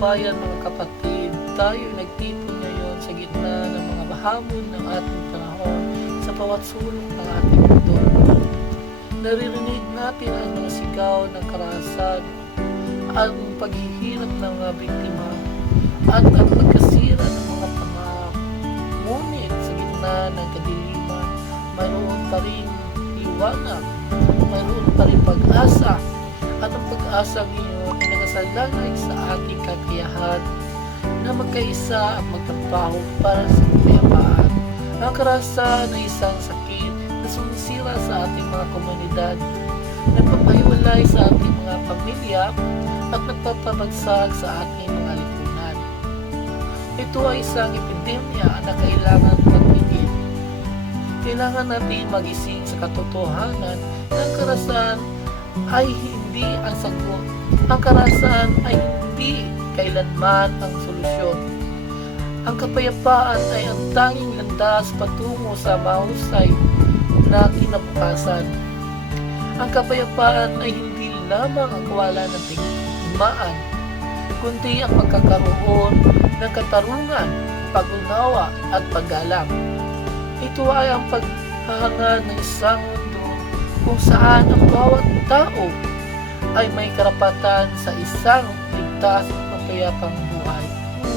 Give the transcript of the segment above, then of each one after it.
kababayan, mga kapatid, tayo nagtipon ngayon sa gitna ng mga bahamon ng ating panahon sa bawat sulok ng ating mundo. Naririnig natin ang mga sigaw ng karahasan, ang paghihirap ng mga biktima, at ang pagkasira ng mga pangarap. Ngunit sa gitna ng kadiliman, mayroon pa rin liwanag, mayroon pa rin pag-asa, at ang pag-asa ngayon ay nakasalalay sa ating kakayahan na magkaisa at magtrabaho para sa kapayapaan. Ang karahasan ay isang sakit na sumisira sa ating mga komunidad, nagpapahiwalay sa ating mga pamilya at nagpapabagsak sa ating mga lipunan. Ito ay isang epidemya na kailangan magpigil. Kailangan natin magising sa katotohanan na ang karahasan ay hindi ang sagot. Ang karahasan ay hindi kailanman ang solusyon. Ang kapayapaan ay ang tanging landas patungo sa mahusay na kinabukasan. Ang kapayapaan ay hindi lamang ang kawalan ng digmaan, kundi ang pagkakaroon ng katarungan, pag-unawa at paggalang. Ito ay ang paghahangad ng isang mundo kung saan ang bawat tao ay may karapatan sa isang ligtas at mapayapang buhay.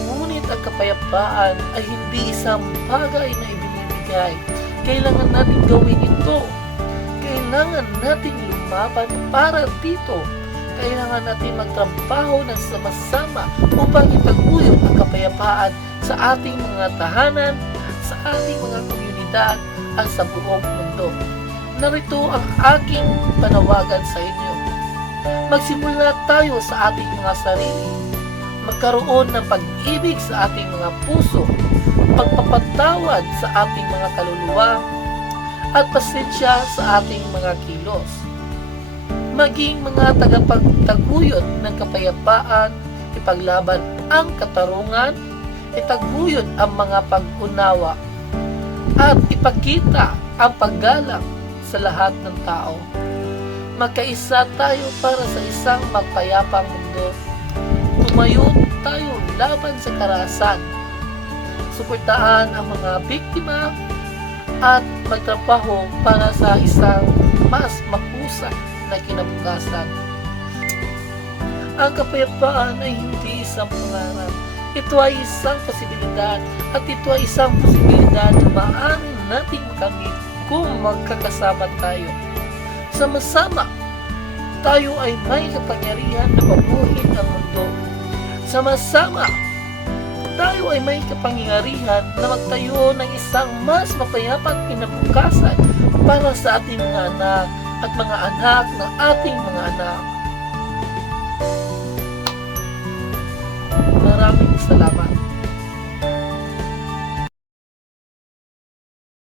Ngunit ang kapayapaan ay hindi isang bagay na ibinibigay. Kailangan natin gawin ito. Kailangan natin lumaban para dito. Kailangan natin magtrabaho ng sama-sama upang itaguyod ang kapayapaan sa ating mga tahanan, sa ating mga komunidad at sa buong mundo. Narito ang aking panawagan sa inyo. Magsimula tayo sa ating mga sarili. Magkaroon ng pag-ibig sa ating mga puso, pagpapatawad sa ating mga kaluluwa, at pasensya sa ating mga kilos. Maging mga tagapagtaguyod ng kapayapaan, ipaglaban ang katarungan, itaguyod ang mga pag-unawa, at ipakita ang paggalang sa lahat ng tao. Magkaisa tayo para sa isang magpayapang mundo. Tumayo tayo laban sa karahasan. Suportahan ang mga biktima at magtrabaho para sa isang mas mahusay na kinabukasan. Ang kapayapaan ay hindi isang pangarap. Ito ay isang posibilidad, at ito ay isang posibilidad na maaari nating makamit kung magkakasama tayo. Sama-sama, tayo ay may kapangyarihan na pabuhin ang mundo. Sama-sama, tayo ay may kapangyarihan na magtayo ng isang mas mapayapang kinabukasan para sa ating mga anak at mga anak ng ating mga anak. Maraming salamat.